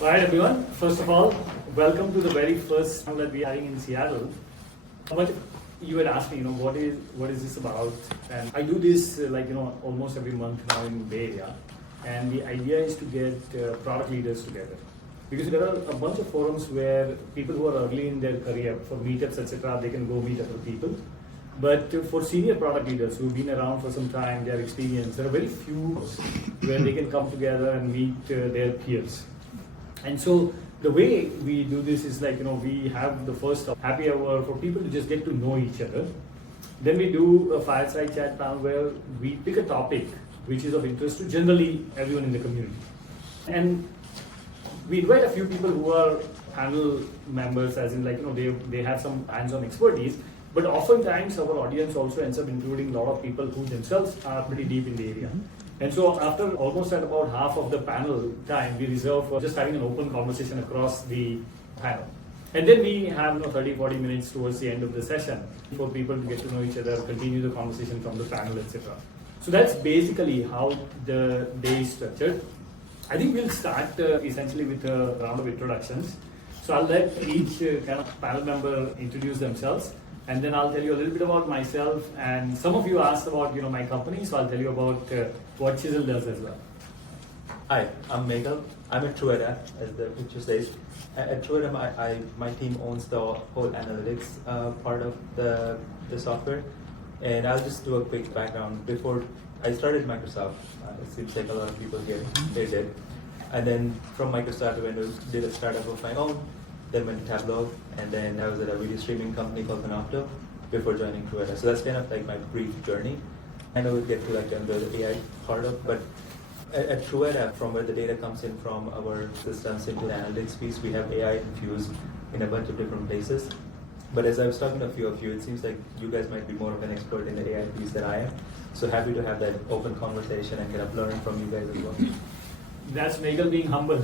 Alright everyone, first of all, welcome to the very first time that we are having in Seattle. But you had asked me, what is this about? And I do this almost every month now in Bay Area. And the idea is to get product leaders together. Because there are a bunch of forums where people who are early in their career, for meetups, etc., they can go meet other people. But for senior product leaders who've been around for some time, their experience, there are very few where they can come together and meet their peers. And so the way we do this is we have the first happy hour for people to just get to know each other. Then we do a fireside chat panel where we pick a topic which is of interest to generally everyone in the community. And we invite a few people who are panel members, as in they have some hands-on expertise, but oftentimes our audience also ends up including a lot of people who themselves are pretty deep in the area. And so after almost at about half of the panel time, we reserve for just having an open conversation across the panel. And then we have 30-40 minutes towards the end of the session for people to get to know each other, continue the conversation from the panel, etc. So that's basically how the day is structured. I think we'll start essentially with a round of introductions. So I'll let each kind of panel member introduce themselves. And then I'll tell you a little bit about myself, and some of you asked about my company, so I'll tell you about what Chisel does as well. Hi, I'm Meghal. I'm at Truveta, as the picture says. At Truveta, my team owns the whole analytics part of the software. And I'll just do a quick background. Before I started Microsoft, it seems like a lot of people here, they did. And then from Microsoft, I went to did a startup of my own. Then went to Tableau, and then I was at a video streaming company called Nokia before joining Truveta. So that's kind of like my brief journey. And I will get to the AI part of, but at Truveta, from where the data comes in from our systems into the analytics piece, we have AI infused in a bunch of different places. But as I was talking to a few of you, it seems like you guys might be more of an expert in the AI piece than I am. So happy to have that open conversation and kind of learn from you guys as well. That's Meghal being humble.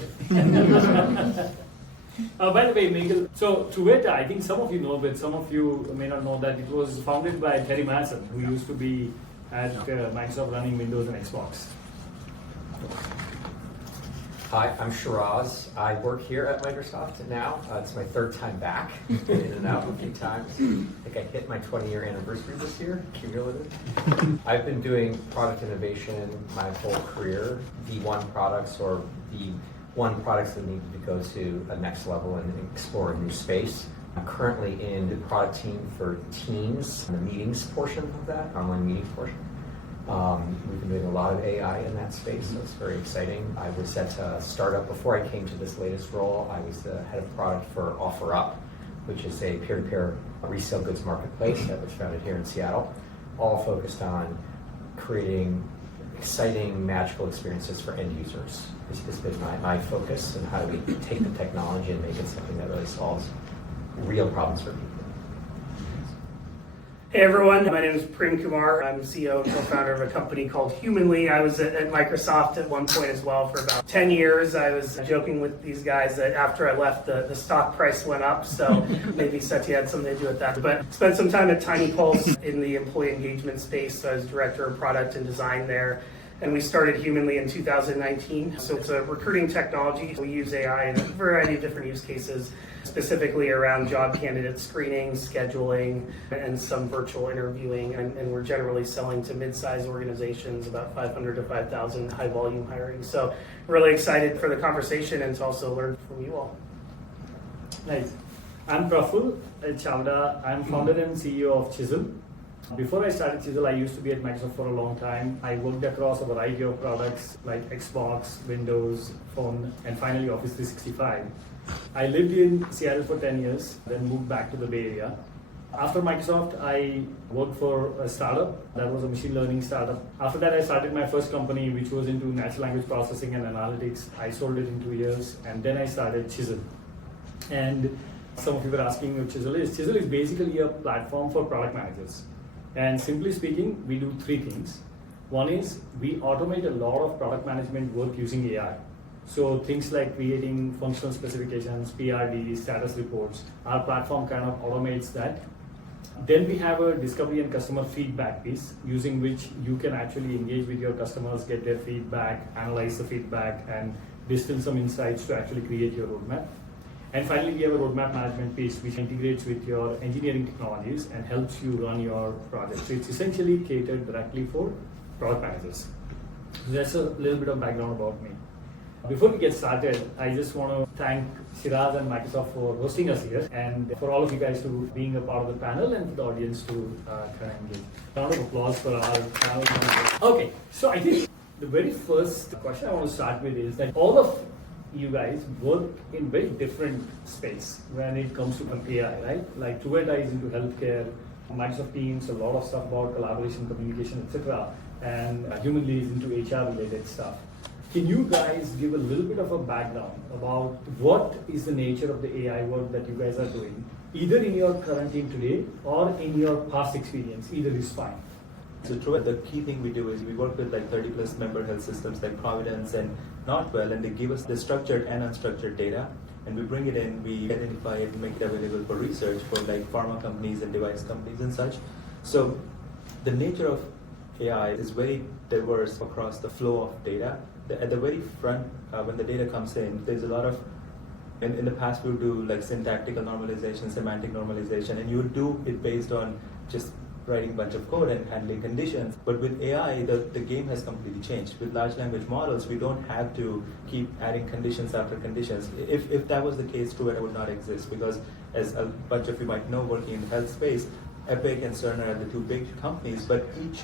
By the way, Meghal, so Truveta, I think some of you know, but some of you may not know that it was founded by Terry Manson, who used to be at Microsoft running Windows and Xbox. Hi, I'm Shiraz. I work here at Microsoft now. It's my third time back. Been in and out a few times. I think I hit my 20-year anniversary this year, cumulative. I've been doing product innovation my whole career, V1 products or V1 products that needed to go to a next level and explore a new space. I'm currently in the product team for Teams, the meetings portion of that, online meetings portion. We've been doing a lot of AI in that space, so it's very exciting. I was at a startup before I came to this latest role. I was the head of product for OfferUp, which is a peer-to-peer resale goods marketplace that was founded here in Seattle, all focused on creating exciting, magical experiences for end users. This has been my focus, and how do we take the technology and make it something that really solves real problems for people. Hey everyone, my name is Prem Kumar. I'm CEO and co-founder of a company called Humanly. I was at Microsoft at one point as well for about 10 years. I was joking with these guys that after I left, the stock price went up, so maybe Satya had something to do with that. But spent some time at TINYpulse in the employee engagement space. So I was director of product and design there. And we started Humanly in 2019. So it's a recruiting technology. We use AI in a variety of different use cases, specifically around job candidate screening, scheduling, and some virtual interviewing. And we're generally selling to mid-sized organizations, about 500 to 5,000 high volume hiring. So really excited for the conversation and to also learn from you all. Nice. I'm Praful Chavda. I'm founder and CEO of Chisel. Before I started Chisel, I used to be at Microsoft for a long time. I worked across a variety of products like Xbox, Windows, phone, and finally Office 365. I lived in Seattle for 10 years, then moved back to the Bay Area. After Microsoft, I worked for a startup that was a machine learning startup. After that, I started my first company, which was into natural language processing and analytics. I sold it in 2 years, and then I started Chisel. And some of you were asking what Chisel is. Chisel is basically a platform for product managers. And simply speaking, we do three things. One is we automate a lot of product management work using AI. So things like creating functional specifications, PRD, status reports, our platform kind of automates that. Then we have a discovery and customer feedback piece, using which you can actually engage with your customers, get their feedback, analyze the feedback, and distill some insights to actually create your roadmap. And finally, we have a roadmap management piece which integrates with your engineering technologies and helps you run your project. So it's essentially catered directly for product managers. So that's a little bit of background about me. Before we get started, I just want to thank Shiraz and Microsoft for hosting us here, and for all of you guys to being a part of the panel, and for the audience to try and give a round of applause for our panel. Okay, so I think the very first question I want to start with is that all of you guys work in very different space when it comes to AI, right? Like Truveta is into healthcare, Microsoft Teams, a lot of stuff about collaboration, communication, etc. And Humanly is into HR related stuff. Can you guys give a little bit of a background about what is the nature of the AI work that you guys are doing, either in your current team today or in your past experience? Either is fine. So the key thing we do is we work with like 30 plus member health systems like Providence and Northwell, and they give us the structured and unstructured data, and we bring it in, we identify it and make it available for research for like pharma companies and device companies and such. So the nature of AI is very diverse across the flow of data. At the very front, when the data comes in, there's a lot of, in the past we would do like syntactical normalization, semantic normalization, and you would do it based on just writing a bunch of code and handling conditions. But with AI, the game has completely changed. With large language models, we don't have to keep adding conditions after conditions. If that was the case, Truveta would not exist, because as a bunch of you might know, working in the health space, Epic and Cerner are the two big companies, but each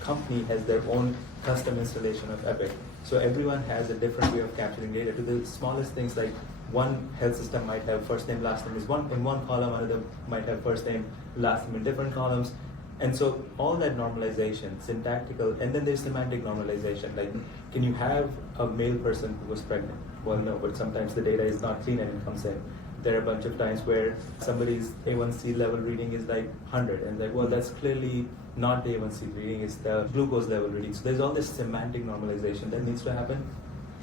company has their own custom installation of Epic. So everyone has a different way of capturing data. To the smallest things, like one health system might have first name, last name is one in one column, another might have first name, last name in different columns. And so all that normalization, syntactical, and then there's semantic normalization. Like, can you have a male person who was pregnant? Well, no, but sometimes the data is not clean and it comes in. There are a bunch of times where somebody's A1C level reading is like 100, and like, well, that's clearly not the A1C reading, it's the glucose level reading. So there's all this semantic normalization that needs to happen.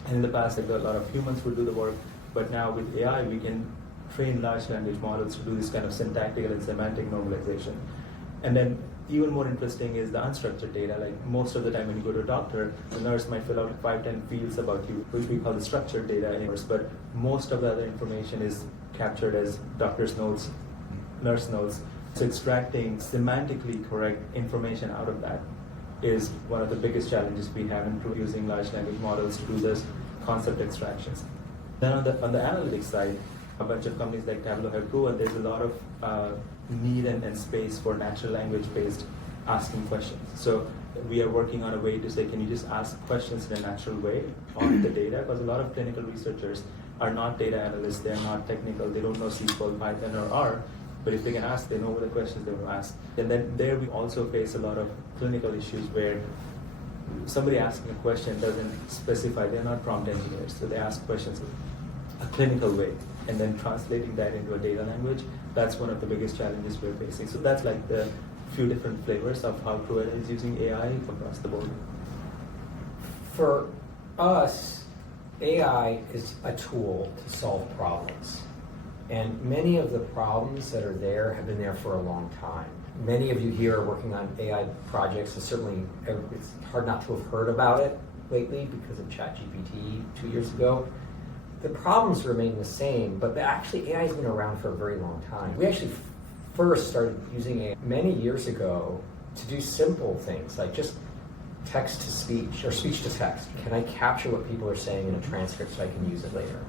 And in the past, like, a lot of humans would do the work, but now with AI, we can train large language models to do this kind of syntactical and semantic normalization. And then even more interesting is the unstructured data. Like, most of the time when you go to a doctor, the nurse might fill out 5-10 fields about you, which we call the structured data anyways, but most of the other information is captured as doctor's notes, nurse notes. So extracting semantically correct information out of that is one of the biggest challenges we have in using large language models to do this concept extractions. Then on the analytics side, a bunch of companies like Tableau have proven there's a lot of need and space for natural language-based asking questions. So we are working on a way to say, can you just ask questions in a natural way on the data? Because a lot of clinical researchers are not data analysts, they're not technical, they don't know SQL, Python, or R, but if they can ask, they know what the questions they will ask. And then there we also face a lot of clinical issues where somebody asking a question doesn't specify, they're not prompt engineers, so they ask questions a clinical way, and then translating that into a data language, that's one of the biggest challenges we're facing. So that's like the few different flavors of how Truveta is using AI across the board. For us, AI is a tool to solve problems. And many of the problems that are there have been there for a long time. Many of you here are working on AI projects, and certainly it's hard not to have heard about it lately because of ChatGPT 2 years ago. The problems remain the same, but actually AI has been around for a very long time. We actually first started using AI many years ago to do simple things like just text to speech or speech to text. Can I capture what people are saying in a transcript so I can use it later?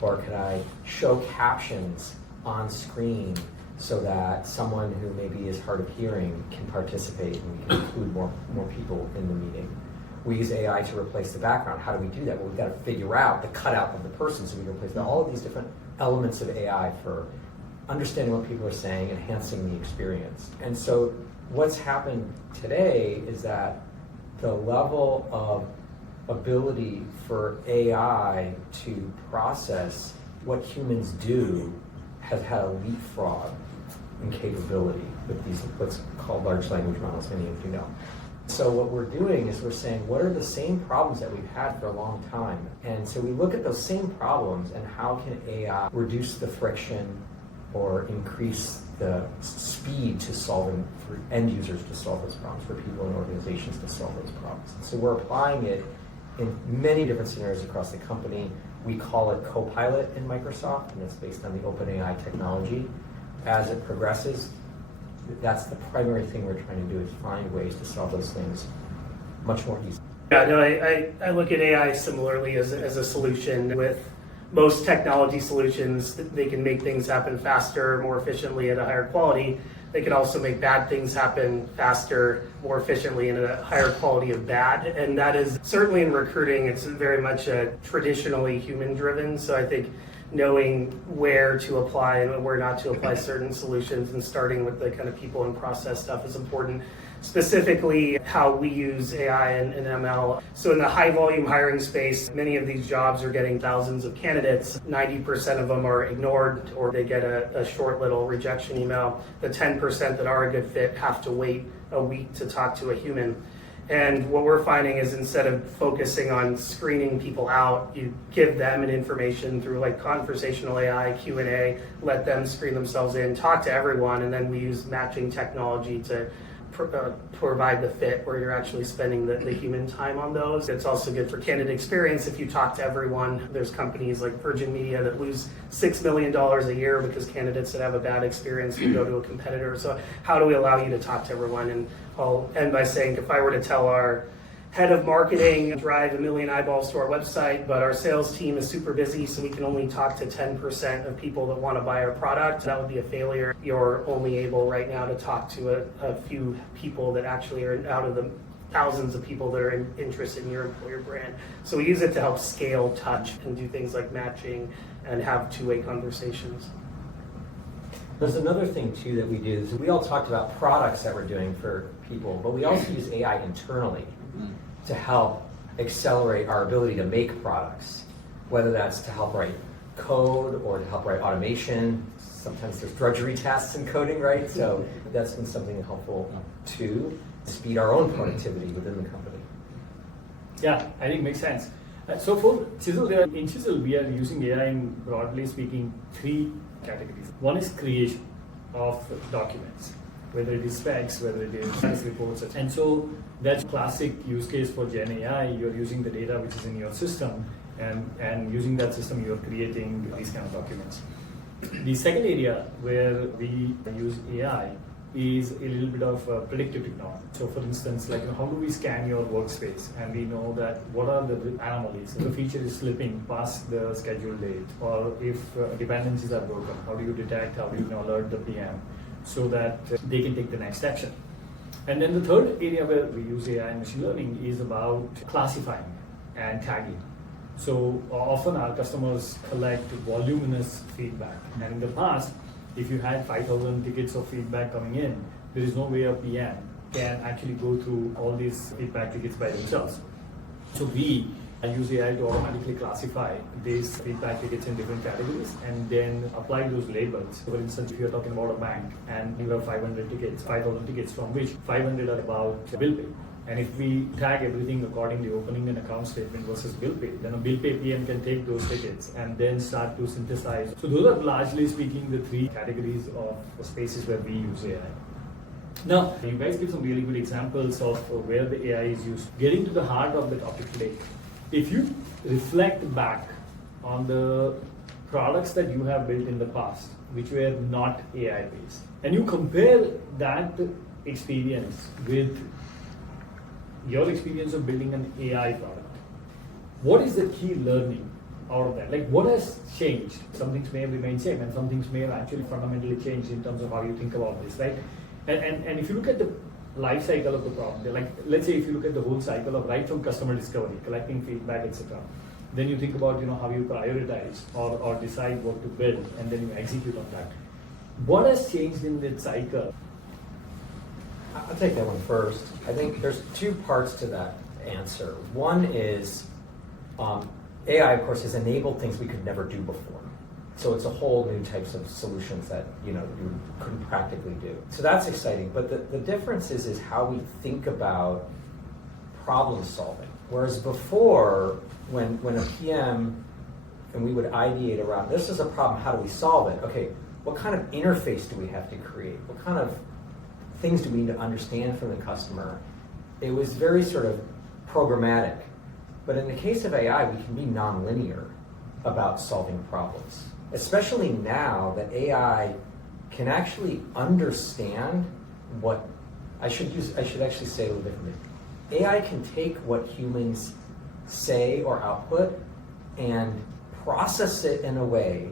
Or can I show captions on screen so that someone who maybe is hard of hearing can participate and we can include more people in the meeting? We use AI to replace the background. How do we do that? Well, we've got to figure out the cutout of the person so we can replace that. All of these different elements of AI for understanding what people are saying, enhancing the experience. And so what's happened today is that the level of ability for AI to process what humans do has had a leapfrog in capability with these what's called large language models, many of you know. So what we're doing is we're saying, what are the same problems that we've had for a long time? And so we look at those same problems and how can AI reduce the friction or increase the speed to solving for end users to solve those problems, for people and organizations to solve those problems. And so we're applying it in many different scenarios across the company. We call it Copilot in Microsoft, and it's based on the OpenAI technology. As it progresses, that's the primary thing we're trying to do, is find ways to solve those things much more easily. Yeah, no, I look at AI similarly as a solution. With most technology solutions, they can make things happen faster, more efficiently, at a higher quality. They can also make bad things happen faster, more efficiently, and at a higher quality of bad. And that is certainly in recruiting, it's very much traditionally human driven. So I think knowing where to apply and where not to apply certain solutions, and starting with the kind of people and process stuff, is important. Specifically, how we use AI and ML. So in the high volume hiring space, many of these jobs are getting thousands of candidates. 90% of them are ignored, or they get a short little rejection email. The 10% that are a good fit have to wait a week to talk to a human. And what we're finding is, instead of focusing on screening people out, you give them an information through like conversational AI, Q&A, let them screen themselves in, talk to everyone, and then we use matching technology to provide the fit where you're actually spending the human time on those. It's also good for candidate experience if you talk to everyone. There's companies like Virgin Media that lose $6 million a year because candidates that have a bad experience can go to a competitor. So how do we allow you to talk to everyone? And I'll end by saying, if I were to tell our head of marketing drive 1 million eyeballs to our website, but our sales team is super busy, so we can only talk to 10% of people that want to buy our product, that would be a failure. You're only able right now to talk to a few people that actually are out of the thousands of people that are interested in your employer brand. So we use it to help scale touch and do things like matching and have two-way conversations. There's another thing too that we do. So we all talked about products that we're doing for people, but we also use AI internally to help accelerate our ability to make products, whether that's to help write code or to help write automation. Sometimes there's drudgery tasks in coding, right? So that's been something helpful to speed our own productivity within the company. Yeah, I think it makes sense. So for Chisel, in Chisel, we are using AI in, broadly speaking, 3 categories. One is creation of documents, whether it is specs, whether it is status reports. And so that's classic use case for Gen AI. You're using the data which is in your system, and using that system, you're creating these kind of documents. The second area where we use AI is a little bit of predictive technology. So for instance, like, how do we scan your workspace, and we know that what are the anomalies? If the feature is slipping past the scheduled date, or if dependencies are broken, how do you detect, how do you alert the PM so that they can take the next action? And then the third area where we use AI and machine learning is about classifying and tagging. So often our customers collect voluminous feedback, and in the past, if you had 5,000 tickets of feedback coming in, there is no way a PM can actually go through all these feedback tickets by themselves. So we use AI to automatically classify these feedback tickets in different categories and then apply those labels. For instance, if you're talking about a bank and you have 500 tickets, 5,000 tickets, from which 500 are about bill pay. And if we tag everything accordingly, opening an account statement versus bill pay, then a bill pay PM can take those tickets and then start to synthesize. So those are, largely speaking, the 3 categories of spaces where we use AI. Now, you guys give some really good examples of where the AI is used. Getting to the heart of the topic today, if you reflect back on the products that you have built in the past, which were not AI based, and you compare that experience with your experience of building an AI product, what is the key learning out of that? Like, what has changed? Some things may have remained same, and some things may have actually fundamentally changed in terms of how you think about this, right? And if you look at the life cycle of the problem, like, let's say if you look at the whole cycle of right from customer discovery, collecting feedback, etc., then you think about how you prioritize or decide what to build, and then you execute on that. What has changed in that cycle? I'll take that one first. I think there's 2 parts to that answer. One is AI, of course, has enabled things we could never do before. So it's a whole new types of solutions that you couldn't practically do. So that's exciting. But the difference is how we think about problem solving. Whereas before, when a PM and we would ideate around, this is a problem, how do we solve it? Okay, what kind of interface do we have to create? What kind of things do we need to understand from the customer? It was very sort of programmatic. But in the case of AI, we can be nonlinear about solving problems, especially now that AI can actually understand what, I should actually say it a little differently. AI can take what humans say or output and process it in a way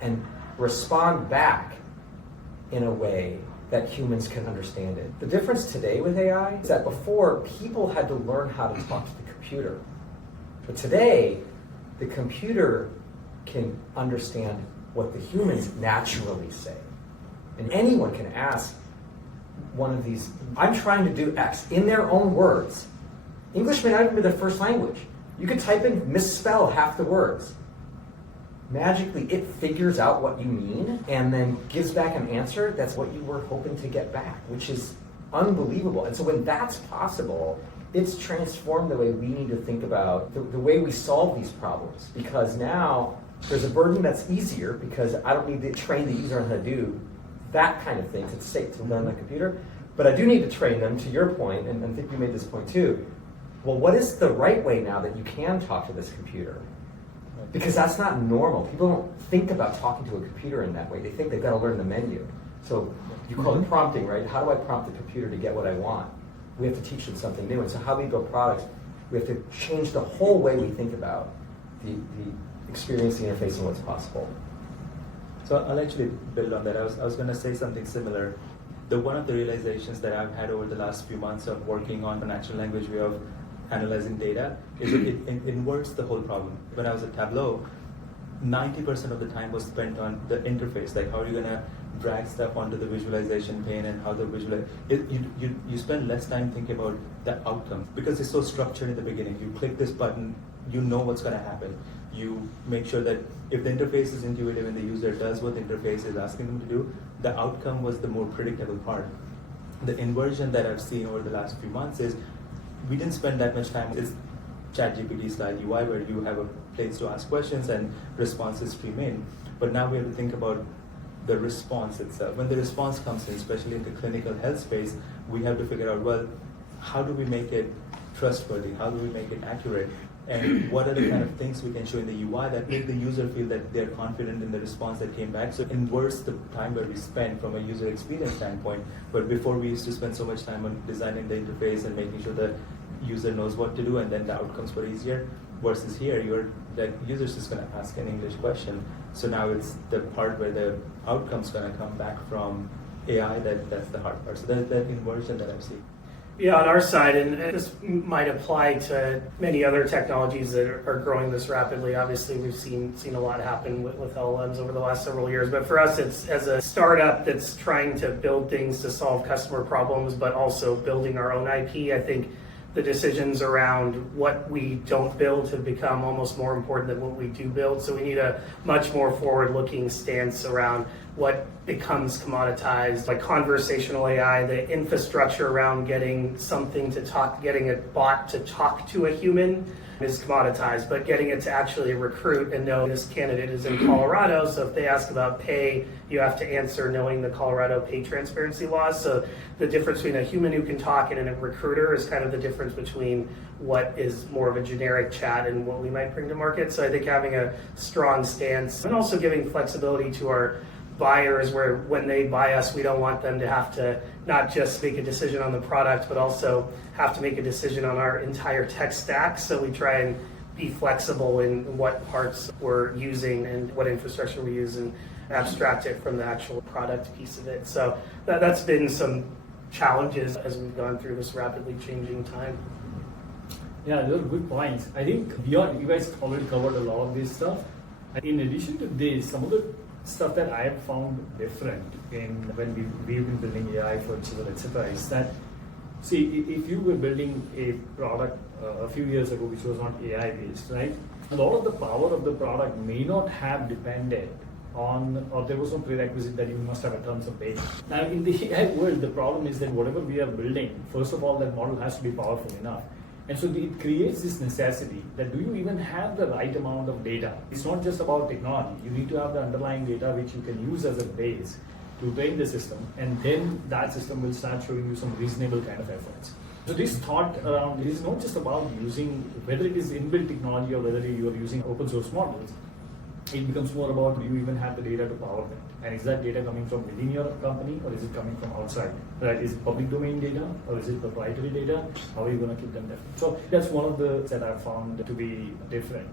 and respond back in a way that humans can understand it. The difference today with AI is that before, people had to learn how to talk to the computer. But today, the computer can understand what the humans naturally say. And anyone can ask one of these, I'm trying to do X, in their own words. English may not even be their first language. You could type in, misspell half the words. Magically, it figures out what you mean and then gives back an answer that's what you were hoping to get back, which is unbelievable. And so when that's possible, it's transformed the way we need to think about the way we solve these problems. Because now there's a burden that's easier because I don't need to train the user on how to do that kind of thing. It's safe to learn on the computer. But I do need to train them, to your point, and I think you made this point too. Well, what is the right way now that you can talk to this computer? Because that's not normal. People don't think about talking to a computer in that way. They think they've got to learn the menu. So you call it prompting, right? How do I prompt the computer to get what I want? We have to teach them something new. And so how we build products, we have to change the whole way we think about the experience, the interface, and what's possible. So I'll actually build on that. I was going to say something similar. One of the realizations that I've had over the last few months of working on the natural language way of analyzing data is it inverts the whole problem. When I was at Tableau, 90% of the time was spent on the interface, like how are you going to drag stuff onto the visualization pane and how the you spend less time thinking about the outcome because it's so structured in the beginning. You click this button, you know what's going to happen. You make sure that if the interface is intuitive and the user does what the interface is asking them to do, the outcome was the more predictable part. The inversion that I've seen over the last few months is we didn't spend that much time. It's ChatGPT style UI where you have a place to ask questions and responses stream in. But now we have to think about the response itself. When the response comes in, especially in the clinical health space, we have to figure out, well, how do we make it trustworthy? How do we make it accurate? And what are the kind of things we can show in the UI that make the user feel that they're confident in the response that came back? So it inverts the time where we spend from a user experience standpoint, where before we used to spend so much time on designing the interface and making sure the user knows what to do and then the outcomes were easier, versus here, the user's just going to ask an English question. So now it's the part where the outcome's going to come back from AI that's the hard part. So that inversion that I've seen. Yeah, on our side, and this might apply to many other technologies that are growing this rapidly. Obviously, we've seen a lot happen with LLMs over the last several years. But for us, it's as a startup that's trying to build things to solve customer problems, but also building our own IP. I think the decisions around what we don't build have become almost more important than what we do build. So we need a much more forward-looking stance around what becomes commoditized, like conversational AI, the infrastructure around getting a bot to talk to a human is commoditized, but getting it to actually recruit and know this candidate is in Colorado, so if they ask about pay, you have to answer knowing the Colorado pay transparency laws. So the difference between a human who can talk and a recruiter is kind of the difference between what is more of a generic chat and what we might bring to market. So I think having a strong stance and also giving flexibility to our buyers where when they buy us, we don't want them to have to not just make a decision on the product, but also have to make a decision on our entire tech stack. So we try and be flexible in what parts we're using and what infrastructure we use and abstract it from the actual product piece of it. So that's been some challenges as we've gone through this rapidly changing time. Yeah, those are good points. I think beyond, you guys already covered a lot of this stuff. In addition to this, some of the stuff that I have found different when we've been building AI for Chisel, etc., is that, see, if you were building a product a few years ago which was not AI based, right? A lot of the power of the product may not have depended on, or there was no prerequisite that you must have a tons of data. Now, in the AI world, the problem is that whatever we are building, first of all, that model has to be powerful enough. And so it creates this necessity that do you even have the right amount of data? It's not just about technology. You need to have the underlying data which you can use as a base to train the system, and then that system will start showing you some reasonable kind of efforts. So this thought around it is not just about using, whether it is inbuilt technology or whether you are using open source models. It becomes more about, do you even have the data to power that? And is that data coming from within your company or is it coming from outside? Right? Is it public domain data or is it proprietary data? How are you going to keep them different? So that's one of the that I've found to be different.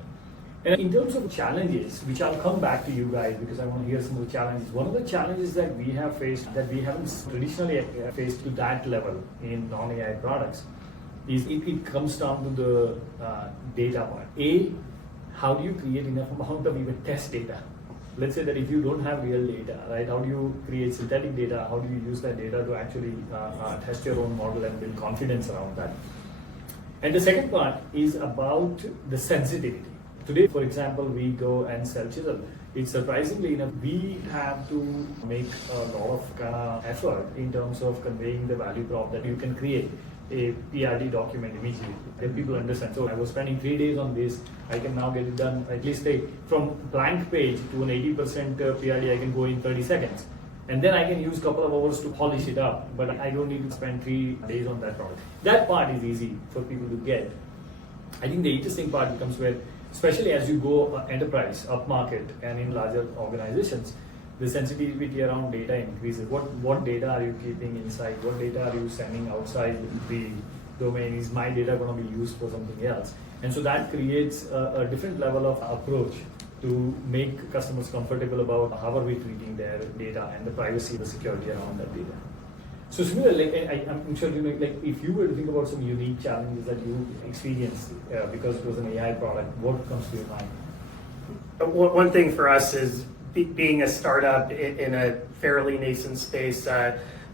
And in terms of challenges, which I'll come back to you guys because I want to hear some of the challenges. One of the challenges that we have faced that we haven't traditionally faced to that level in non-AI products is it comes down to the data part. How do you create enough amount of even test data? Let's say that if you don't have real data, right, how do you create synthetic data? How do you use that data to actually test your own model and build confidence around that? And the second part is about the sensitivity. Today, for example, we go and sell Chisel. It's surprisingly enough, we have to make a lot of kind of effort in terms of conveying the value prop that you can create a PRD document immediately that people understand. So I was spending 3 days on this. I can now get it done at least from blank page to an 80% PRD. I can go in 30 seconds, and then I can use a couple of hours to polish it up. But I don't need to spend 3 days on that product. That part is easy for people to get. I think the interesting part becomes where, especially as you go enterprise, upmarket, and in larger organizations, the sensitivity around data increases. What data are you keeping inside? What data are you sending outside the domain? Is my data going to be used for something else? And so that creates a different level of approach to make customers comfortable about how are we treating their data and the privacy, the security around that data. So similarly, I'm sure you know, like if you were to think about some unique challenges that you experienced because it was an AI product, what comes to your mind? One thing for us is being a startup in a fairly nascent space,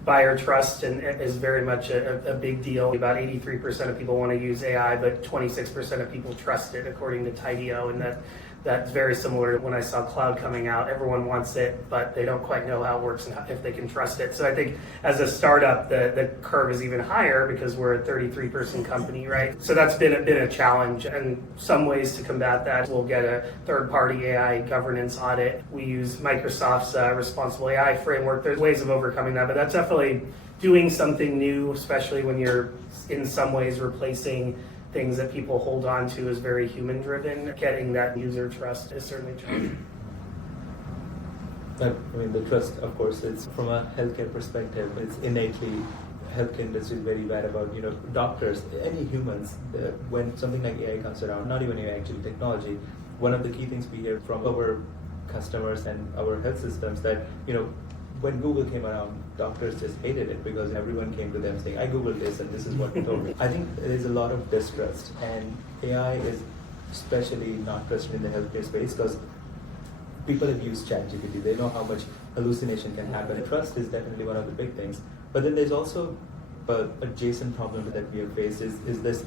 buyer trust is very much a big deal. About 83% of people want to use AI, but 26% of people trust it, according to Tideo, and that's very similar to when I saw cloud coming out. Everyone wants it, but they don't quite know how it works and if they can trust it. So I think as a startup, the curve is even higher because we're a 33-person company, right? So that's been a challenge, and some ways to combat that. We'll get a third-party AI governance audit. We use Microsoft's responsible AI framework. There's ways of overcoming that, but that's definitely doing something new, especially when you're in some ways replacing things that people hold on to is very human driven. Getting that user trust is certainly challenging. I mean, the trust, of course, it's from a healthcare perspective, it's innately, healthcare industry is very bad about, doctors, any humans, when something like AI comes around, not even AI, actually technology, one of the key things we hear from our customers and our health systems that, when Google came around, doctors just hated it because everyone came to them saying, I Googled this and this is what you told me. I think there's a lot of distrust, and AI is especially not trusted in the healthcare space because people have used ChatGPT. They know how much hallucination can happen. Trust is definitely one of the big things. But then there's also an adjacent problem that we have faced is this.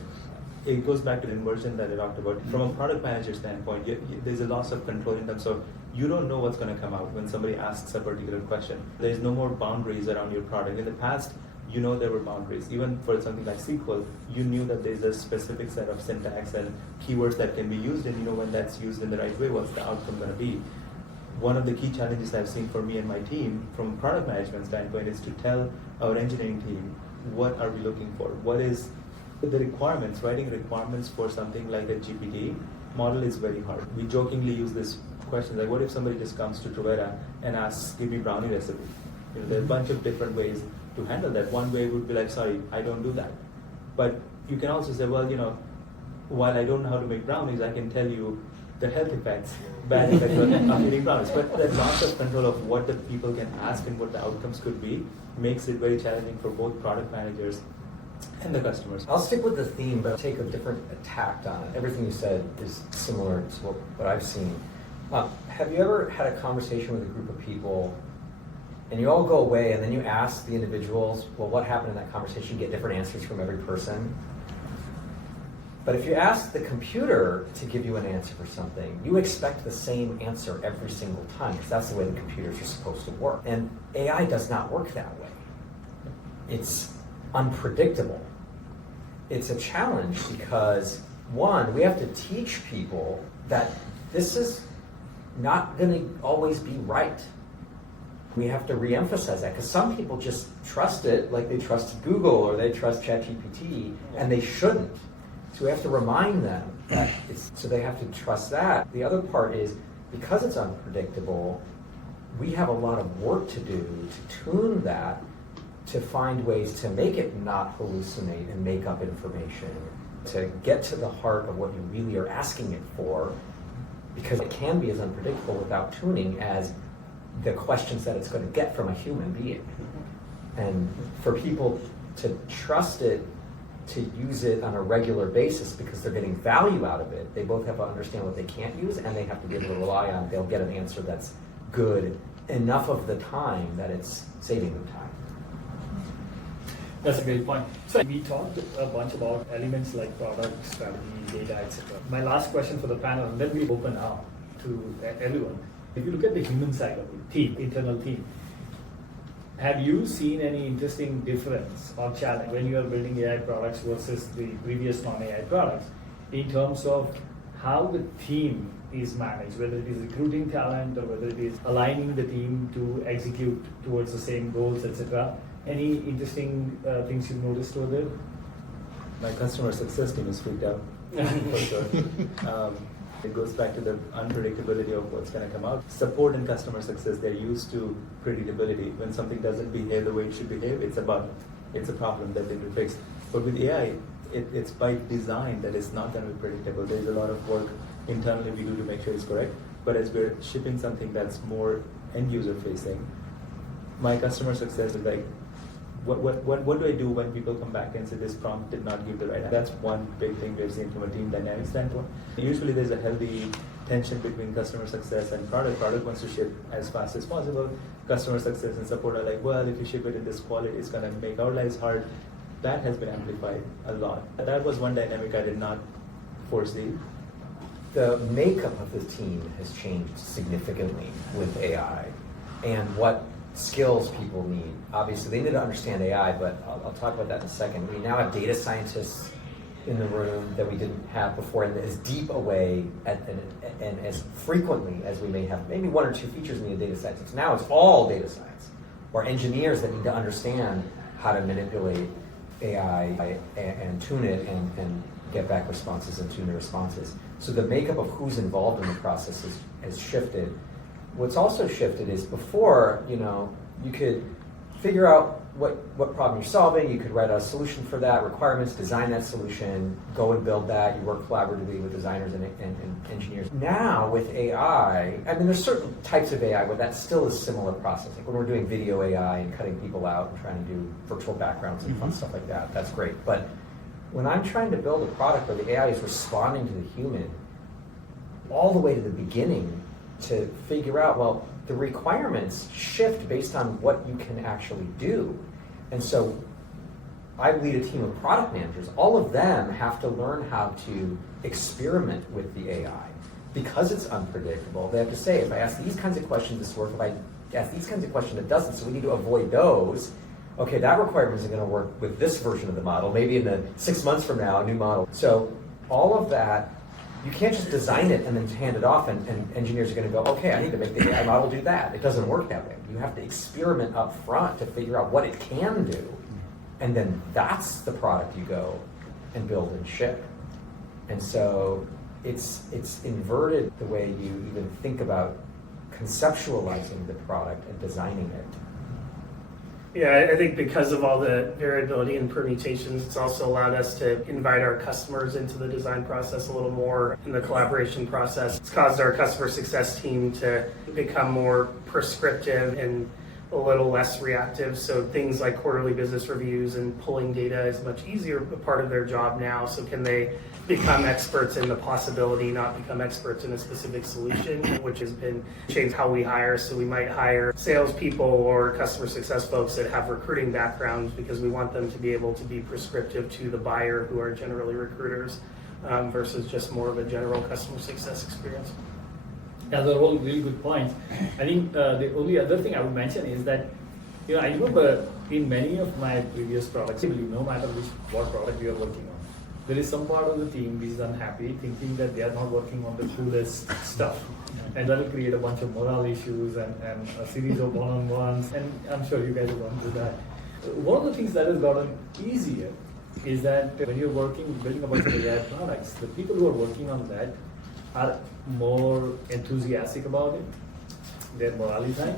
It goes back to the inversion that I talked about. From a product manager standpoint, there's a loss of control in terms of you don't know what's going to come out when somebody asks a particular question. There's no more boundaries around your product. In the past, there were boundaries. Even for something like SQL, you knew that there's a specific set of syntax and keywords that can be used, and when that's used in the right way, what's the outcome going to be? One of the key challenges I've seen for me and my team from a product management standpoint is to tell our engineering team, what are we looking for? What is the requirements? Writing requirements for something like a GPT model is very hard. We jokingly use this question, like what if somebody just comes to Truveta and asks, give me brownie recipe? There are a bunch of different ways to handle that. One way would be like, sorry, I don't do that. But you can also say, well, while I don't know how to make brownies, I can tell you the health effects, bad effects of eating brownies. But the loss of control of what the people can ask and what the outcomes could be makes it very challenging for both product managers and the customers. I'll stick with the theme, but take a different tact on it. Everything you said is similar to what I've seen. Have you ever had a conversation with a group of people and you all go away and then you ask the individuals, well, what happened in that conversation? You get different answers from every person. But if you ask the computer to give you an answer for something, you expect the same answer every single time because that's the way the computers are supposed to work. And AI does not work that way. It's unpredictable. It's a challenge because, one, we have to teach people that this is not going to always be right. We have to re-emphasize that because some people just trust it like they trust Google or they trust ChatGPT, and they shouldn't. So we have to remind them that so they have to trust that. The other part is, because it's unpredictable, we have a lot of work to do to tune that, to find ways to make it not hallucinate and make up information, to get to the heart of what you really are asking it for, because it can be as unpredictable without tuning as the questions that it's going to get from a human being. And for people to trust it, to use it on a regular basis because they're getting value out of it, they both have to understand what they can't use, and they have to be able to rely on they'll get an answer that's good enough of the time that it's saving them time. That's a great point. So we talked a bunch about elements like product, strategy, data, etc. My last question for the panel, let me open up to everyone. If you look at the human side of it, team, internal team, have you seen any interesting difference or challenge when you are building AI products versus the previous non-AI products in terms of how the team is managed, whether it is recruiting talent or whether it is aligning the team to execute towards the same goals, etc.? Any interesting things you've noticed over there? My customer success team is freaked out, for sure. It goes back to the unpredictability of what's going to come out. Support and customer success, they're used to predictability. When something doesn't behave the way it should behave, it's a bug. It's a problem that they need to fix. But with AI, it's by design that it's not going to be predictable. There's a lot of work internally we do to make sure it's correct. But as we're shipping something that's more end-user facing, my customer success is like, what do I do when people come back and say this prompt did not give the right answer? That's one big thing we've seen from a team dynamic standpoint. Usually there's a healthy tension between customer success and product. Product wants to ship as fast as possible. Customer success and support are like, well, if you ship it in this quality, it's going to make our lives hard. That has been amplified a lot. That was one dynamic I did not foresee. The makeup of the team has changed significantly with AI, and what skills people need. Obviously, they need to understand AI, but I'll talk about that in a second. We now have data scientists in the room that we didn't have before, and as deep a way and as frequently as we may have, maybe one or two features in the data science. Now it's all data science, or engineers that need to understand how to manipulate AI and tune it and get back responses and tune the responses. So the makeup of who's involved in the process has shifted. What's also shifted is before, you could figure out what problem you're solving, you could write a solution for that, requirements, design that solution, go and build that, you work collaboratively with designers and engineers. Now with AI, there's certain types of AI where that still is similar process. Like when we're doing video AI and cutting people out and trying to do virtual backgrounds and fun stuff like that, that's great. But when I'm trying to build a product where the AI is responding to the human, all the way to the beginning, to figure out, well, the requirements shift based on what you can actually do. And so I lead a team of product managers. All of them have to learn how to experiment with the AI. Because it's unpredictable, they have to say, if I ask these kinds of questions, this works. If I ask these kinds of questions, it doesn't. So we need to avoid those. Okay, that requirement isn't going to work with this version of the model. Maybe in the 6 months from now, a new model. So all of that, you can't just design it and then hand it off and engineers are going to go, okay, I need to make the AI model do that. It doesn't work that way. You have to experiment up front to figure out what it can do. And then that's the product you go and build and ship. And so it's inverted the way you even think about conceptualizing the product and designing it. Yeah, I think because of all the variability and permutations, it's also allowed us to invite our customers into the design process a little more in the collaboration process. It's caused our customer success team to become more prescriptive and a little less reactive. So things like quarterly business reviews and pulling data is much easier a part of their job now. So can they become experts in the possibility, not become experts in a specific solution, which has been changed how we hire. So we might hire salespeople or customer success folks that have recruiting backgrounds because we want them to be able to be prescriptive to the buyer, who are generally recruiters, versus just more of a general customer success experience. Yeah, those are all really good points. I think the only other thing I would mention is that, I remember in many of my previous products, no matter what product we are working on, there is some part of the team which is unhappy, thinking that they are not working on the coolest stuff. And that will create a bunch of morale issues and a series of one-on-ones, and I'm sure you guys have gone through that. One of the things that has gotten easier is that when you're building a bunch of AI products, the people who are working on that are more enthusiastic about it, their morale is high,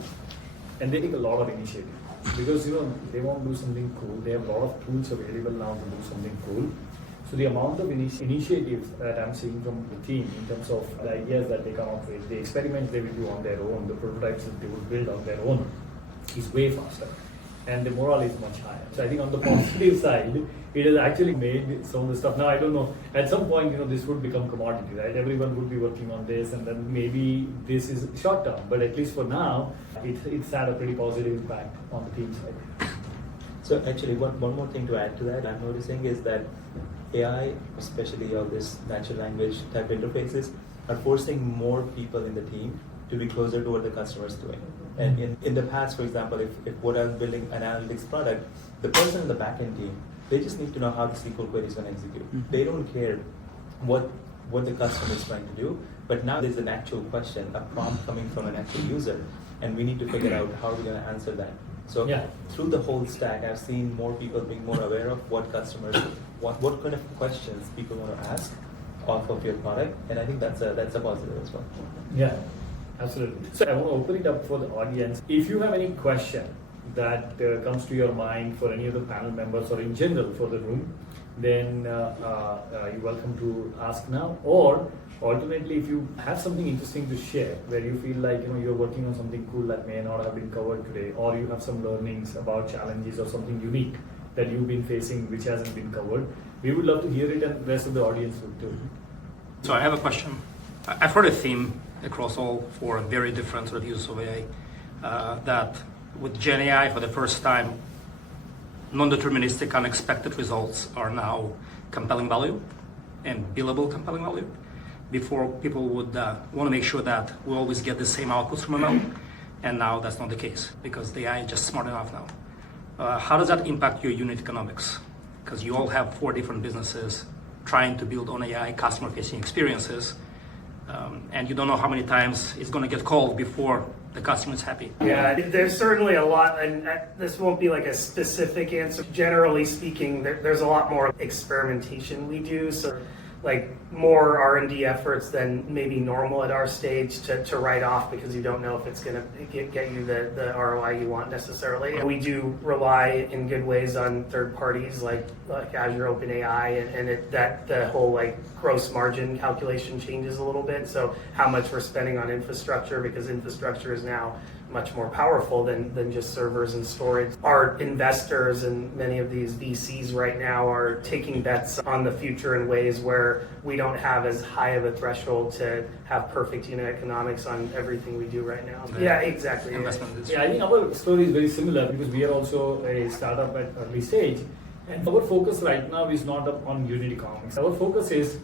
and they take a lot of initiative. Because they want to do something cool, they have a lot of tools available now to do something cool. So the amount of initiatives that I'm seeing from the team in terms of the ideas that they come up with, the experiments they will do on their own, the prototypes that they will build on their own is way faster. And the morale is much higher. So I think on the positive side, it has actually made some of the stuff. Now I don't know, at some point, this would become commodity, right? Everyone would be working on this, and then maybe this is short term, but at least for now, it's had a pretty positive impact on the team side. So actually, one more thing to add to that I'm noticing is that AI, especially all this natural language type interfaces, are forcing more people in the team to be closer to what the customer is doing. And in the past, for example, if what I was building an analytics product, the person in the backend team, they just need to know how the SQL query is going to execute. Mm-hmm. They don't care what the customer is trying to do, but now there's an actual question, a prompt coming from an actual user, and we need to figure out how we're going to answer that. So through the whole stack, I've seen more people being more aware of what customers, what kind of questions people want to ask off of your product, and I think that's a positive as well. Yeah, absolutely. So I want to open it up for the audience. If you have any question that comes to your mind for any of the panel members or in general for the room, then you're welcome to ask now. Or alternately, if you have something interesting to share where you feel like you're working on something cool that may not have been covered today, or you have some learnings about challenges or something unique that you've been facing which hasn't been covered, we would love to hear it, and the rest of the audience would too. So I have a question. I've heard a theme across all four very different reviews of AI that with Gen AI for the first time, non-deterministic unexpected results are now compelling value and billable compelling value. Before, people would want to make sure that we always get the same outputs from ML, and now that's not the case because the AI is just smart enough now. How does that impact your unit economics? Because you all have 4 different businesses trying to build on AI customer-facing experiences, and you don't know how many times it's going to get called before the customer is happy. Yeah, there's certainly a lot, and this won't be like a specific answer. Generally speaking, there's a lot more experimentation we do, so like more R&D efforts than maybe normal at our stage to write off because you don't know if it's going to get you the ROI you want necessarily. And we do rely in good ways on third parties like Azure OpenAI, and the whole like gross margin calculation changes a little bit. So how much we're spending on infrastructure, because infrastructure is now much more powerful than just servers and storage. Our investors and many of these VCs right now are taking bets on the future in ways where we don't have as high of a threshold to have perfect unit economics on everything we do right now. Yeah, exactly. Yeah, I think our story is very similar because we are also a startup at early stage, and our focus right now is not on unit economics. Our focus is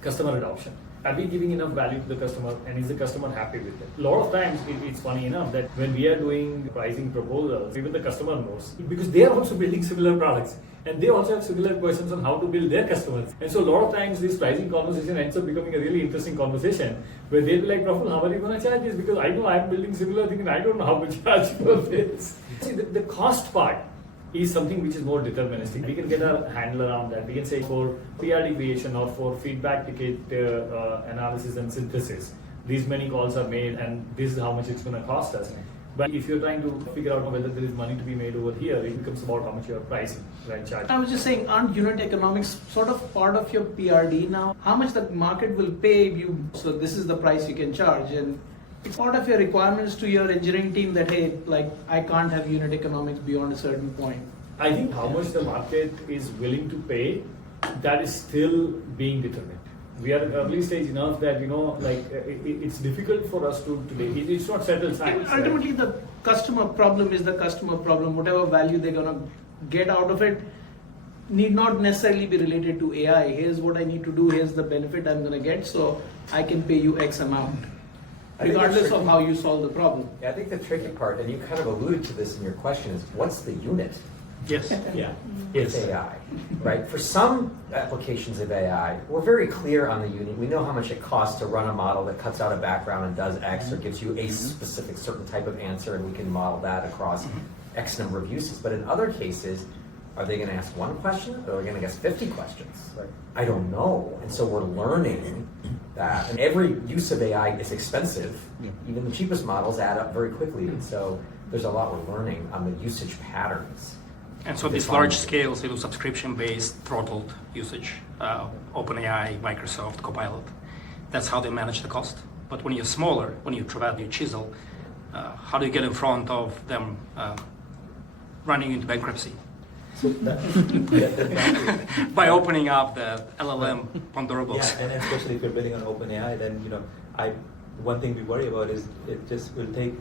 customer adoption. Are we giving enough value to the customer, and is the customer happy with it? A lot of times, it's funny enough that when we are doing pricing proposals, even the customer knows, because they are also building similar products, and they also have similar questions on how to build their customers. And so a lot of times, this pricing conversation ends up becoming a really interesting conversation, where they'll be like, Praful, how are you going to charge this? Because I know I'm building similar things, and I don't know how to charge for this. See, the cost part is something which is more deterministic. We can get a handle around that. We can say for PRD creation or for feedback ticket analysis and synthesis, these many calls are made and this is how much it's going to cost us. But if you're trying to figure out whether there is money to be made over here, it becomes about how much you're pricing, right? Charge. I was just saying, aren't unit economics sort of part of your PRD now? How much the market will pay you, so this is the price you can charge, and it's part of your requirements to your engineering team that, hey, like I can't have unit economics beyond a certain point. I think how much the market is willing to pay, that is still being determined. We are at early stage enough that, it's difficult for us to today. It's not settled science. Ultimately, the customer problem is the customer problem. Whatever value they're going to get out of it need not necessarily be related to AI. Here's what I need to do. Here's the benefit I'm going to get. So I can pay you X amount, regardless of how you solve the problem. Yeah, I think the tricky part, and you kind of alluded to this in your question, is what's the unit? Yes. Yeah. Yes. It's AI, right? For some applications of AI, we're very clear on the unit. We know how much it costs to run a model that cuts out a background and does X or gives you a specific certain type of answer, and we can model that across X number of uses. But in other cases, are they going to ask one question or are they going to ask 50 questions? Right. I don't know. And so we're learning that. And every use of AI is expensive. Even the cheapest models add up very quickly. And so there's a lot we're learning on the usage patterns. And so this large scale, subscription-based throttled usage, OpenAI, Microsoft, Copilot, that's how they manage the cost. But when you're smaller, when you Truveta, you Chisel, how do you get in front of them running into bankruptcy? So that, By opening up the LLM Pandora's. yeah, and especially if you're building on OpenAI, then one thing we worry about is it just will take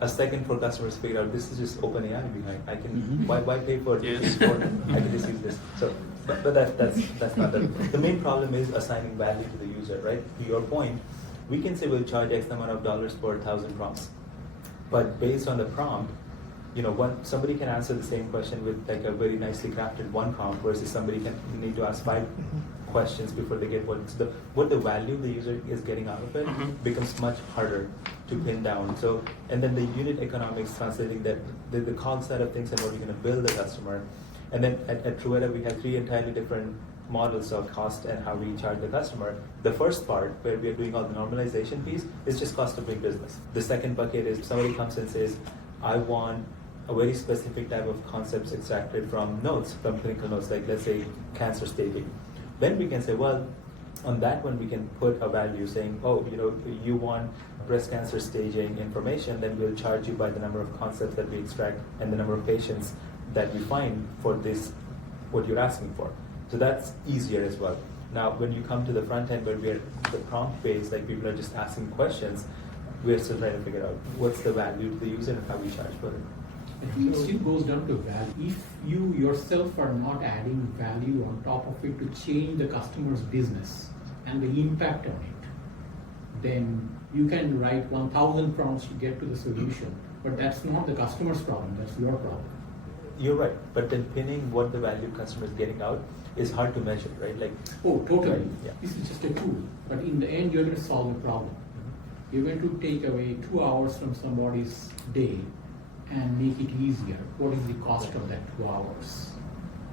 a second for customers to figure out this is just OpenAI behind. I can why pay for this? I can just use this. So, but that's not the main problem is assigning value to the user, right? To your point, we can say we'll charge X amount of dollars for 1,000 prompts, but based on the prompt, somebody can answer the same question with like a very nicely crafted one prompt versus somebody can need to ask 5 questions before they get what the value the user is getting out of it becomes much harder to pin down. So, and then the unit economics translating that the COGS side of things and what you're going to bill the customer. And then at Truveta, we have 3 entirely different models of cost and how we charge the customer. The first part, where we are doing all the normalization piece, is just cost of doing business. The second bucket is somebody comes and says, I want a very specific type of concepts extracted from notes, from clinical notes, like let's say cancer staging. Then we can say, well, on that one we can put a value saying, oh, you want breast cancer staging information, then we'll charge you by the number of concepts that we extract and the number of patients that we find for this, what you're asking for. So that's easier as well. Now, when you come to the front end where we're the prompt phase, like people are just asking questions, we're still trying to figure out what's the value to the user and how we charge for it. I think it still goes down to value. If you yourself are not adding value on top of it to change the customer's business and the impact on it, then you can write 1,000 prompts to get to the solution. But that's not the customer's problem, that's your problem. You're right, but then pinning what the value customer is getting out is hard to measure, right? Like, oh, totally. Yeah. This is just a tool. But in the end, you're going to solve a problem. You're going to take away 2 hours from somebody's day and make it easier. What is the cost of that 2 hours?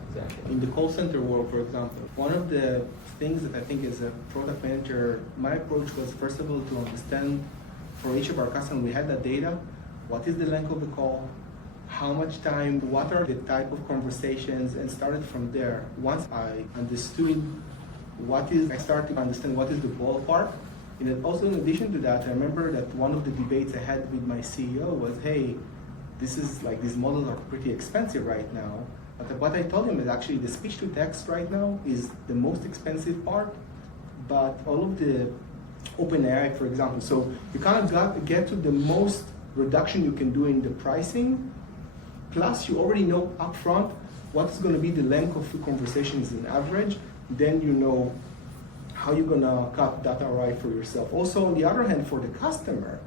Exactly. In the call center world, for example, one of the things that I think as a product manager, my approach was first of all to understand for each of our customers, we had that data, what is the length of the call, how much time, what are the type of conversations, and started from there. Once I understood I started to understand what is the ballpark. And then also in addition to that, I remember that one of the debates I had with my CEO was, hey, these models are pretty expensive right now. But what I told him is actually the speech to text right now is the most expensive part, but all of the OpenAI, for example, so you kind of get to the most reduction you can do in the pricing, plus you already know upfront what's going to be the length of the conversations in average, then you know how you're going to cut that ROI for yourself. Also, on the other hand, for the customer,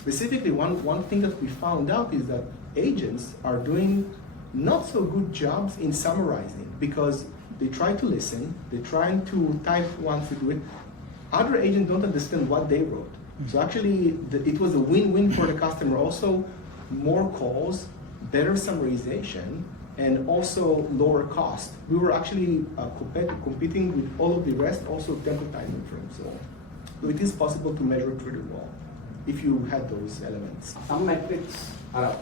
specifically one thing that we found out is that agents are doing not so good jobs in summarizing because they try to listen, they're trying to type once to do it. Other agents don't understand what they wrote. So actually, it was a win-win for the customer. Also, more calls, better summarization, and also lower cost. We were actually competing with all of the rest, also tempo time frame. So it is possible to measure pretty well if you had those elements. Some metrics are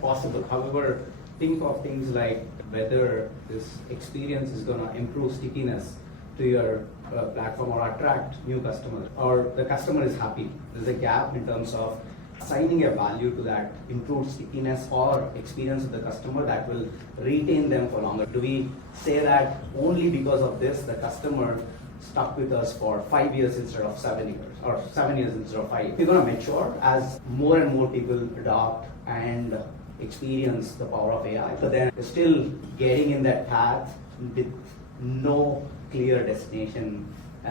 possible. However, think of things like whether this experience is going to improve stickiness to your platform or attract new customers, or the customer is happy. There's a gap in terms of assigning a value to that improved stickiness or experience of the customer that will retain them for longer. Do we say that only because of this the customer stuck with us for 5 years instead of 7 years, or 7 years instead of 5? We're going to mature as more and more people adopt and experience the power of AI, but then we're still getting in that path with no clear destination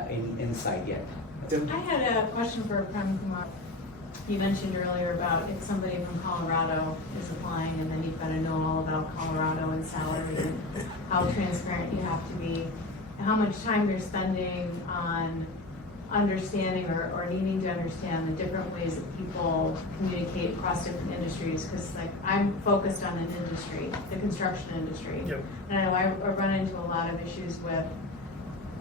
in sight yet. I had a question for Prem Kumar. You mentioned earlier about if somebody from Colorado is applying, and then you've got to know all about Colorado and salary and how transparent you have to be, how much time you're spending on understanding or needing to understand the different ways that people communicate across different industries. Because like I'm focused on an industry, the construction industry, Yep. and I know I run into a lot of issues with,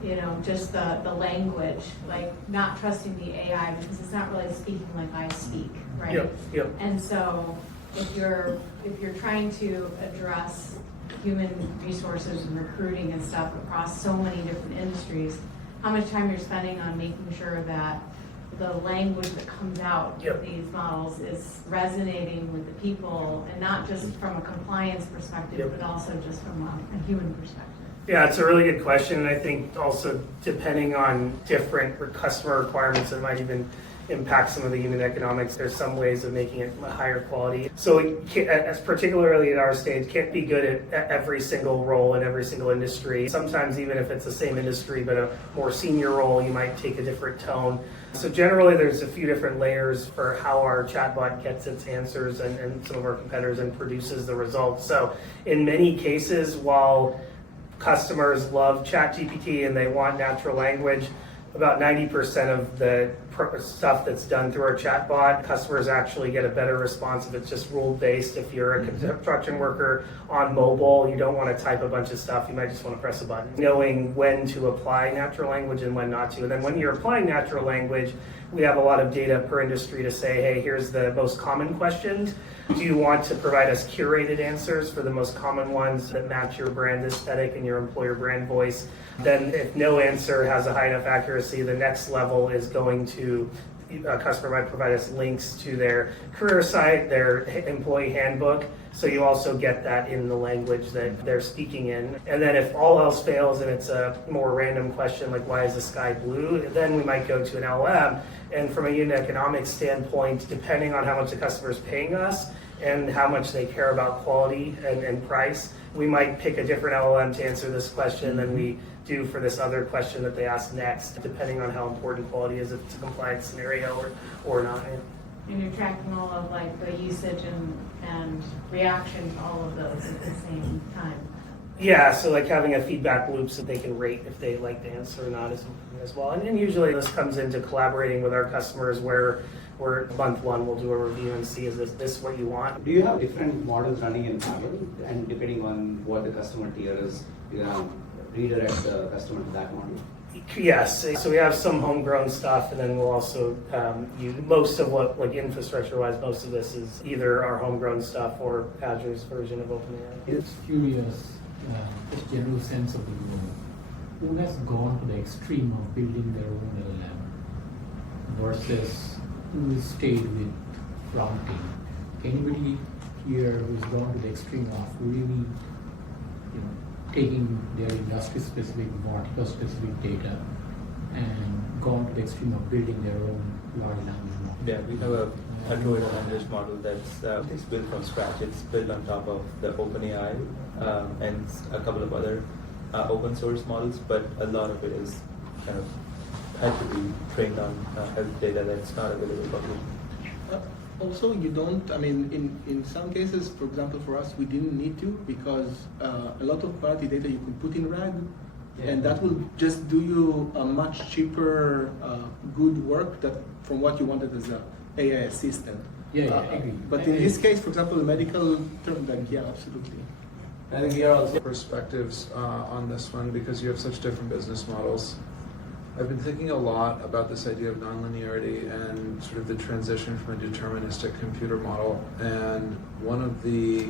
you know, just the language, like not trusting the AI because it's not really speaking like I speak, right? Yep. And so if you're trying to address human resources and recruiting and stuff across so many different industries, how much time you're spending on making sure that the language that comes out Yep. of these models is resonating with the people, and not just from a compliance perspective, Yep. but also just from a human perspective. Yeah, it's a really good question. And I think also depending on different customer requirements, it might even impact some of the unit economics. There's some ways of making it a higher quality. So it can't, as particularly at our stage, can't be good at every single role in every single industry. Sometimes even if it's the same industry, but a more senior role, you might take a different tone. So generally there's a few different layers for how our chatbot gets its answers and some of our competitors and produces the results. So in many cases, while customers love ChatGPT and they want natural language, about 90% of the stuff that's done through our chatbot, customers actually get a better response if it's just rule-based. If you're a construction worker on mobile, you don't want to type a bunch of stuff, you might just want to press a button. Knowing when to apply natural language and when not to. And then when you're applying natural language, we have a lot of data per industry to say, hey, here's the most common questions. Do you want to provide us curated answers for the most common ones that match your brand aesthetic and your employer brand voice? Then if no answer has a high enough accuracy, the next level is going to, a customer might provide us links to their career site, their employee handbook, so you also get that in the language that they're speaking in. And then if all else fails and it's a more random question like why is the sky blue, then we might go to an LLM. And from a unit economics standpoint, depending on how much the customer is paying us and how much they care about quality and price, we might pick a different LLM to answer this question than we do for this other question that they ask next, depending on how important quality is, if it's a compliance scenario or not. And you're tracking all of like the usage and reaction to all of those at the same time. Yeah, so like having a feedback loop so they can rate if they like the answer or not as well. And usually this comes into collaborating with our customers where we're month one, we'll do a review and see, is this what you want? Do you have different models running in parallel, and depending on what the customer tier is, you know, redirect the customer to that model? Yes, so we have some homegrown stuff, and then we'll also use most of what, like infrastructure-wise, most of this is either our homegrown stuff or Azure's version of OpenAI. It's curious, just general sense of the room. Who has gone to the extreme of building their own LLM versus who stayed with prompting? Anybody here who's gone to the extreme of really, you know, taking their industry-specific, vertical-specific data and gone to the extreme of building their own large language model? Yeah, we have a Truveta language model that's built from scratch. It's built on top of the OpenAI and a couple of other open source models, but a lot of it is kind of had to be trained on health data that's not available publicly. Also, you don't, I mean, in some cases, for example, for us, we didn't need to, because a lot of quality data you can put in RAG, and that will just do you a much cheaper, good work that from what you wanted as a AI assistant. Yeah, I agree. But in this case, for example, the medical term, like, yeah, absolutely. I think we are also perspectives on this one because you have such different business models. I've been thinking a lot about this idea of nonlinearity and sort of the transition from a deterministic computer model. And one of the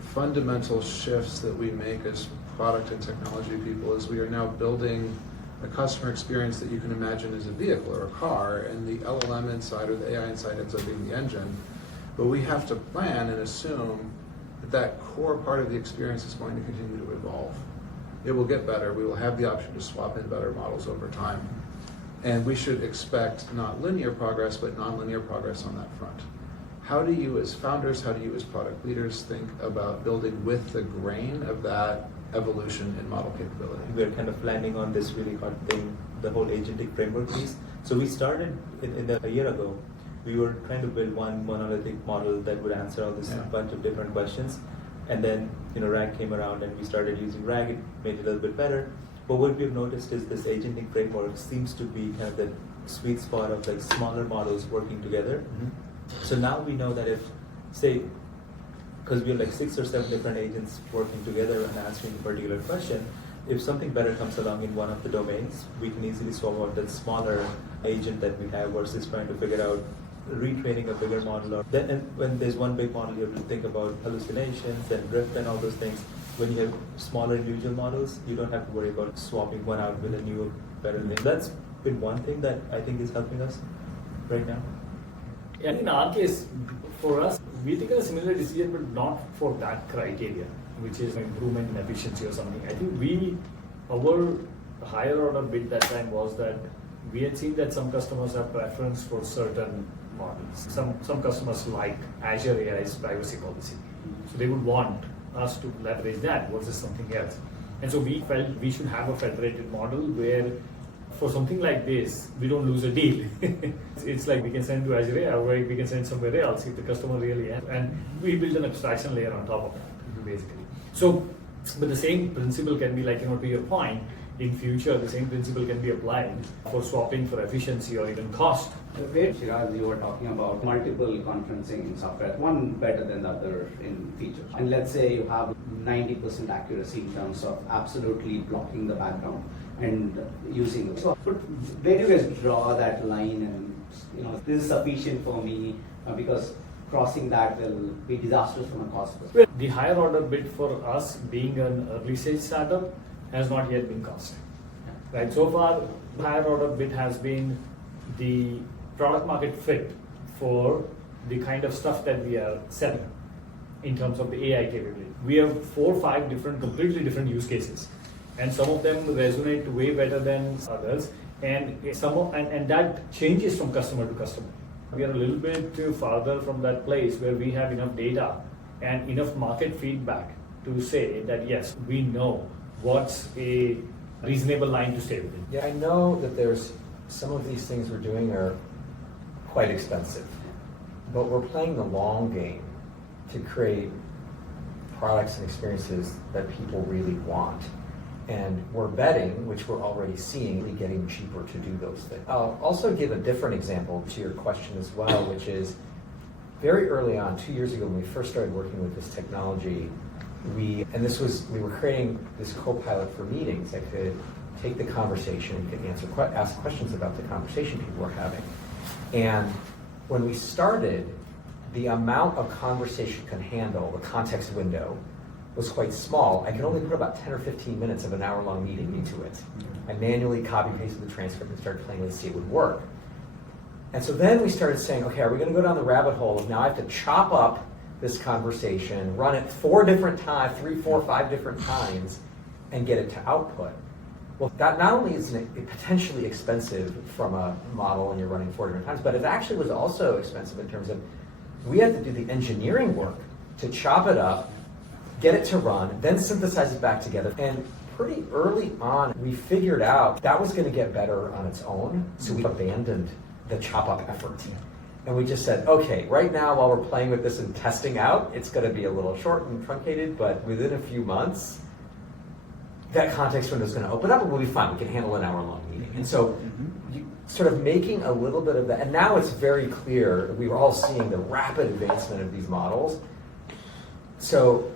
fundamental shifts that we make as product and technology people is we are now building a customer experience that you can imagine as a vehicle or a car, and the LLM inside or the AI inside ends up being the engine. But we have to plan and assume that that core part of the experience is going to continue to evolve. It will get better. We will have the option to swap in better models over time. And we should expect not linear progress, but nonlinear progress on that front. How do you as founders, how do you as product leaders think about building with the grain of that evolution in model capability? We're kind of landing on this really hard thing, the whole agentic framework piece. So we started a year ago we were trying to build one monolithic model that would answer all this bunch of different questions. And then, RAG came around and we started using RAG. It made it a little bit better. But what we've noticed is this agentic framework seems to be kind of the sweet spot of like smaller models working together. So now we know that if, say, because we have like 6 or 7 different agents working together and answering a particular question, if something better comes along in one of the domains, we can easily swap out that smaller agent that we have versus trying to figure out retraining a bigger model. Or then, and when there's one big model, you have to think about hallucinations and drift and all those things. When you have smaller individual models, you don't have to worry about swapping one out with a newer, better thing. That's been one thing that I think is helping us right now. And in our case, for us, we take a similar decision, but not for that criteria, which is improvement in efficiency or something. I think our higher order bit that time was that we had seen that some customers have preference for certain models. Some customers like Azure AI's privacy policy. So they would want us to leverage that versus something else. And so we felt we should have a federated model where for something like this, we don't lose a deal. It's like we can send to Azure AI or we can send somewhere else if the customer really has. And we build an abstraction layer on top of that, basically. So, but the same principle can be like, to your point, in future, the same principle can be applied for swapping for efficiency or even cost. The way, Shiraz, you were talking about multiple conferencing software, one better than the other in features. And let's say you have 90% accuracy in terms of absolutely blocking the background and using it. So, but where do you guys draw that line and, this is sufficient for me because crossing that will be disastrous from a cost perspective? The higher order bit for us being an early stage startup has not yet been costed. Right? So far, the higher order bit has been the product market fit for the kind of stuff that we are selling in terms of the AI capability. We have 4 or 5 completely different use cases, and some of them resonate way better than others, and that changes from customer to customer. We are a little bit farther from that place where we have enough data and enough market feedback to say that yes, we know what's a reasonable line to stay within. Yeah, I know that there's some of these things we're doing are quite expensive, but we're playing the long game to create products and experiences that people really want. And we're betting, which we're already seeing, getting cheaper to do those things. I'll also give a different example to your question as well, which is very early on, 2 years ago when we first started working with this technology, we were creating this co-pilot for meetings that could take the conversation and could ask questions about the conversation people were having. And when we started, the amount of conversation could handle, the context window, was quite small. I could only put about 10 or 15 minutes of an hour-long meeting into it. I manually copy-pasted the transcript and started playing with it to see it would work. And so then we started saying, okay, are we going to go down the rabbit hole of now I have to chop up this conversation, run it 4 different times, 3, 4, 5 different times, and get it to output? Well, that not only is it potentially expensive from a model and you're running 4 different times, but it actually was also expensive in terms of we had to do the engineering work to chop it up, get it to run, then synthesize it back together. And pretty early on, we figured out that was going to get better on its own, so we abandoned the chop-up effort. And we just said, okay, right now while we're playing with this and testing out, it's going to be a little short and truncated, but within a few months, that context window is going to open up and we'll be fine. We can handle an hour-long meeting. And so sort of making a little bit of that, and now it's very clear, we were all seeing the rapid advancement of these models. So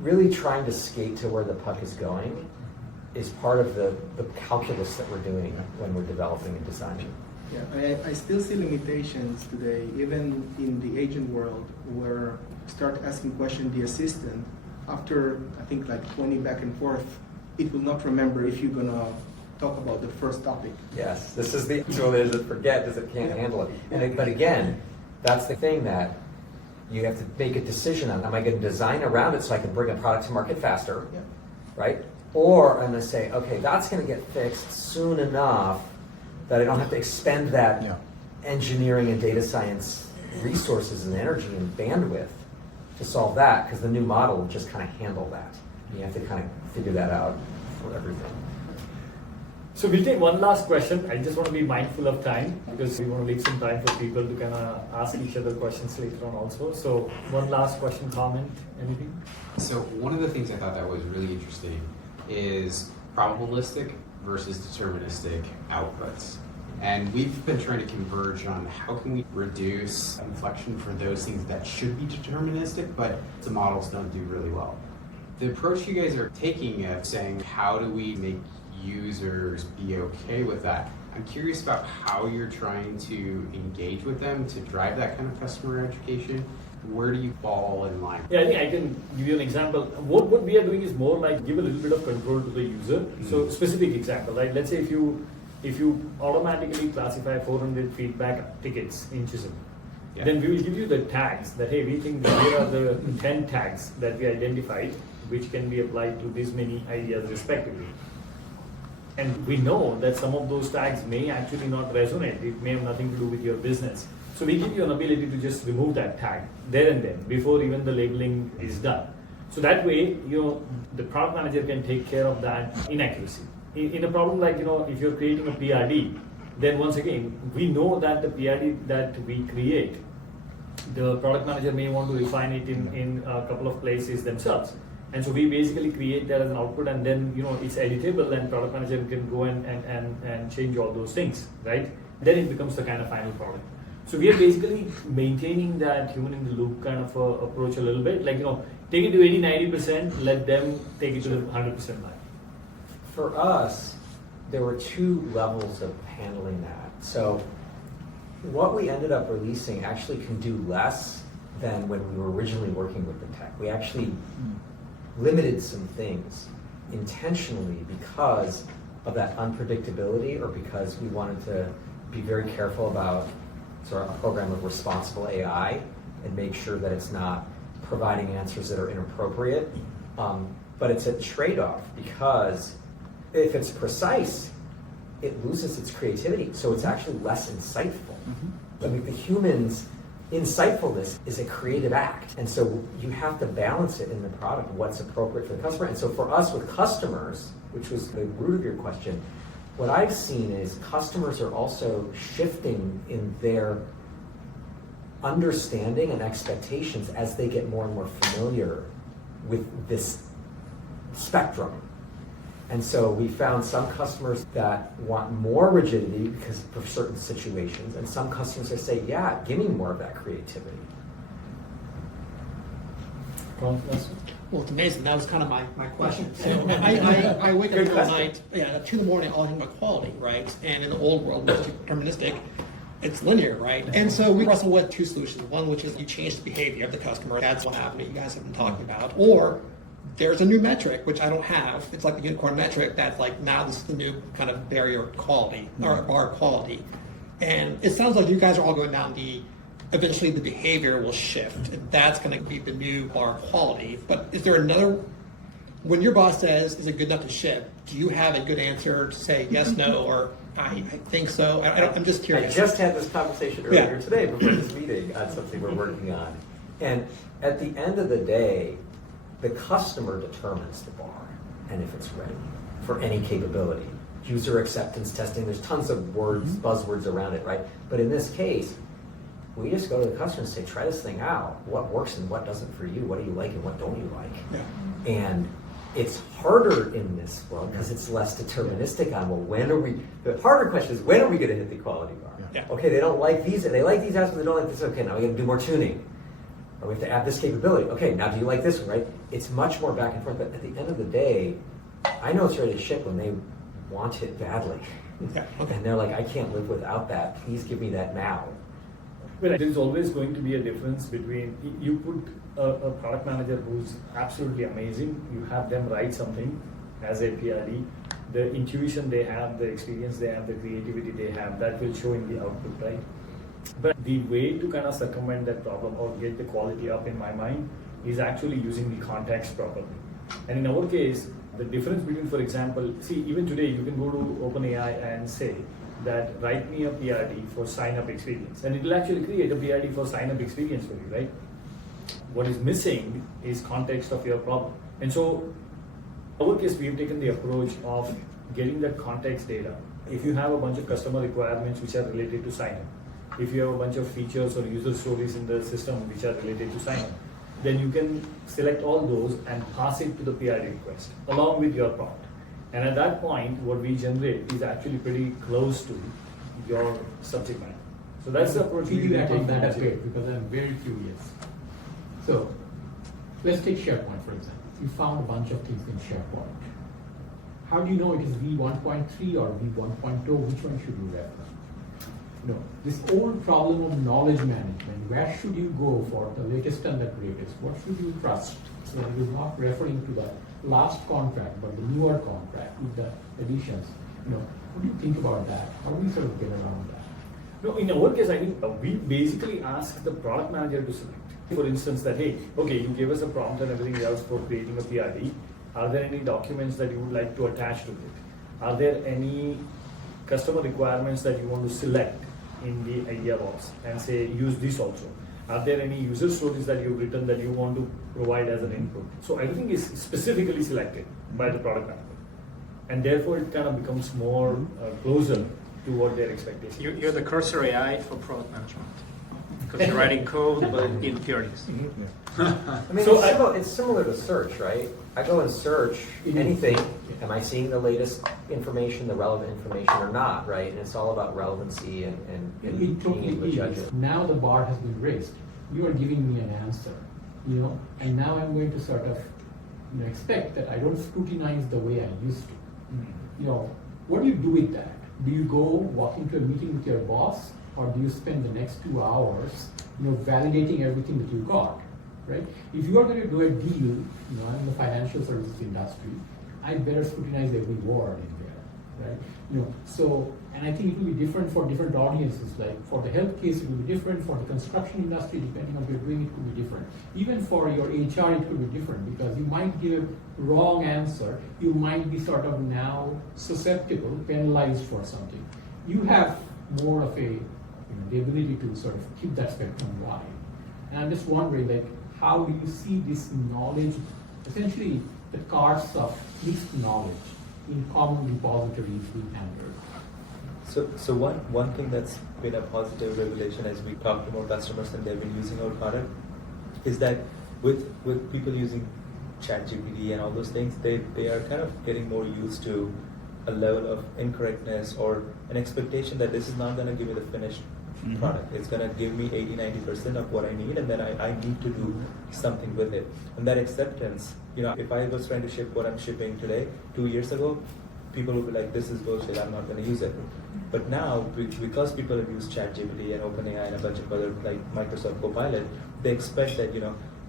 really trying to skate to where the puck is going is part of the calculus that we're doing when we're developing and designing. Yeah, I still see limitations today, even in the agent world, where start asking questions the assistant, after I think like 20 back and forth, it will not remember if you're gonna talk about the first topic. Yes, this is the tool that it forget because it can't handle it. But again, that's the thing that you have to make a decision on. Am I going to design around it so I can bring a product to market faster, right? Or I'm going to say, okay, that's going to get fixed soon enough that I don't have to expend that engineering and data science resources and energy and bandwidth to solve that, because the new model will just kind of handle that. And you have to kind of figure that out for everything. So we'll take one last question. I just want to be mindful of time because we want to leave some time for people to kind of ask each other questions later on also. So one last question, comment, anything? So one of the things I thought that was really interesting is probabilistic versus deterministic outputs. And we've been trying to converge on how can we reduce inflection for those things that should be deterministic, but the models don't do really well. The approach you guys are taking of saying, how do we make users be okay with that? I'm curious about how you're trying to engage with them to drive that kind of customer education. Where do you fall in line? Yeah, I think I can give you an example. What we are doing is more like give a little bit of control to the user. Mm-hmm. So specific example, right? Let's say if you automatically classify 400 feedback tickets in Chisel, Yeah. then we will give you the tags that, hey, we think that here are the 10 tags that we identified, which can be applied to this many ideas respectively. And we know that some of those tags may actually not resonate. It may have nothing to do with your business. So we give you an ability to just remove that tag there and then before even the labeling is done. So that way, the product manager can take care of that inaccuracy. In a problem like, if you're creating a PRD, then once again, we know that the PRD that we create, the product manager may want to refine it in a couple of places themselves. And so we basically create that as an output, and then it's editable, and product manager can go and change all those things, right? Then it becomes the kind of final product. So we are basically maintaining that human in the loop kind of approach a little bit, like take it to 80-90%, let them take it to the 100% line. For us, there were two levels of handling that. So what we ended up releasing actually can do less than when we were originally working with the tech. We actually limited some things intentionally because of that unpredictability, or because we wanted to be very careful about sort of a program of responsible AI and make sure that it's not providing answers that are inappropriate. But it's a trade-off, because if it's precise, it loses its creativity. So it's actually less insightful. I mean, the human's insightfulness is a creative act. And so you have to balance it in the product, what's appropriate for the customer. And so for us with customers, which was the root of your question, what I've seen is customers are also shifting in their understanding and expectations as they get more and more familiar with this spectrum. And so we found some customers that want more rigidity because for certain situations, and some customers that say, yeah, give me more of that creativity. Well, it's amazing. That was kind of my question. So I wake up in the night, 2 in the morning, all about quality, right? And in the old world, which is deterministic, it's linear, right? And so we wrestle with two solutions. One, which is you change the behavior of the customer. That's what happened that you guys have been talking about. Or there's a new metric, which I don't have. It's like the unicorn metric that's like, now this is the new kind of barrier quality, or bar quality. And it sounds like you guys are all going down eventually the behavior will shift, and that's going to be the new bar quality. But is there another, when your boss says, is it good enough to ship, do you have a good answer to say yes, no, or I think so? I'm just curious. I just had this conversation earlier today before this meeting on something we're working on. And at the end of the day, the customer determines the bar and if it's ready for any capability. User acceptance testing, there's tons of words, buzzwords around it, right? But in this case, we just go to the customer and say, try this thing out. What works and what doesn't for you? What do you like and what don't you like? Yeah. And it's harder in this world because it's less deterministic on, the harder question is, when are we going to hit the quality bar? Yeah. Okay, they don't like these, and they like these aspects, they don't like this. Okay, now we got to do more tuning. Or we have to add this capability. Okay, now do you like this one, right? It's much more back and forth, but at the end of the day, I know it's ready to ship when they want it badly. Yeah. Okay. And they're like, I can't live without that. Please give me that now. Well, there's always going to be a difference between, you put a product manager who's absolutely amazing, you have them write something as a PRD, the intuition they have, the experience they have, the creativity they have, that will show in the output, right? But the way to kind of circumvent that problem or get the quality up, in my mind, is actually using the context properly. And in our case, the difference between, for example, see, even today you can go to OpenAI and say that write me a PRD for sign-up experience, and it will actually create a PRD for sign-up experience for you, right? What is missing is context of your problem. And so, in our case, we've taken the approach of getting that context data. If you have a bunch of customer requirements which are related to sign-up, if you have a bunch of features or user stories in the system which are related to sign-up, then you can select all those and pass it to the PID request along with your prompt. And at that point, what we generate is actually pretty close to your subject matter. So that's the approach we Piggyback on take. that a bit because I'm very curious. So let's take SharePoint for example. You found a bunch of things in SharePoint. How do you know it is V1.3 or V1.0? Which one should you refer? This old problem of knowledge management, where should you go for the latest and the greatest? What should you trust? So you're not referring to the last contract, but the newer contract with the additions. What do you think about that? How do we sort of get around that? No, in our case, I think we basically ask the product manager to select. For instance, that hey, okay, you gave us a prompt and everything else for creating a PID. Are there any documents that you would like to attach to it? Are there any customer requirements that you want to select in the idea box and say use this also? Are there any user stories that you've written that you want to provide as an input? So everything is specifically selected by the product manager, and therefore it kind of becomes more closer to what their expectations. You're the cursor AI for product management because you're writing code but in theories. I mean, So it's similar to search, right? I go and search anything. Am I seeing the latest information, the relevant information, or not, right? And it's all about relevancy and It being totally able to judge is. it. Now the bar has been raised. You are giving me an answer, and now I'm going to sort of, expect that I don't scrutinize the way I used to. What do you do with that? Do you go walk into a meeting with your boss, or do you spend the next 2 hours, validating everything that you got, right? If you are going to do a deal, in the financial services industry, I better scrutinize every word in there, right? And I think it will be different for different audiences. Like for the health case, it will be different. For the construction industry, depending on what you're doing, it could be different. Even for your HR, it could be different because you might give a wrong answer. You might be sort of now susceptible, penalized for something. You have more of the ability to sort of keep that spectrum wide. And I'm just wondering, how do you see this knowledge, essentially the cards of mixed knowledge in common repositories being handled? So one thing that's been a positive revelation as we talk to more customers and they've been using our product is that with people using ChatGPT and all those things, they are kind of getting more used to a level of incorrectness or an expectation that this is not going to give me the finished product. It's going to give me 80-90% of what I need, and then I need to do something with it. And that acceptance, if I was trying to ship what I'm shipping today, 2 years ago, people would be like, this is bullshit, I'm not going to use it. But now, because people have used ChatGPT and OpenAI and a bunch of other, like Microsoft Copilot, they expect that,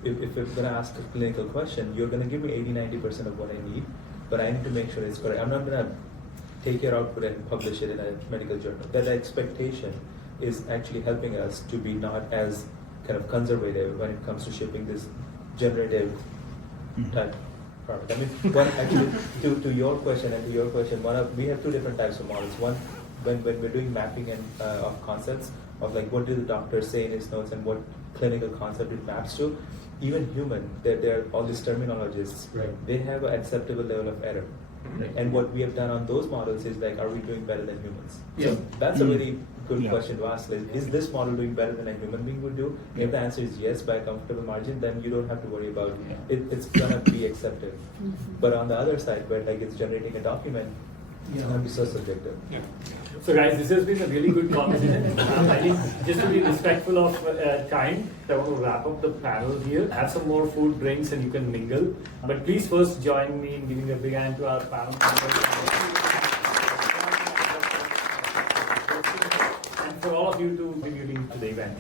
if you're going to ask a clinical question, you're going to give me 80-90% of what I need, but I need to make sure it's correct. I'm not going to take your output and publish it in a medical journal. That expectation is actually helping us to be not as kind of conservative when it comes to shipping this generative type product. I mean, actually, to your question and to your question, we have two different types of models. One, when we're doing mapping and of concepts of like what did the doctor say in his notes and what clinical concept it maps to, even human, they're all these terminologists, Right. they have an acceptable level of error. Right? And what we have done on those models is like, are we doing better than humans? Yeah. So that's a very good question to ask. Like, is this model doing better than a human being would do? If the answer is yes by a comfortable margin, then you don't have to worry about it. It's gonna be accepted. But on the other side, where like it's generating a document, it's gonna be so subjective. So guys, this has been a really good conversation. I think just to be respectful of time, I want to wrap up the panel here. Have some more food, drinks, and you can mingle. But please first join me in giving a big hand to our panel members. And for all of you to contributing to the event.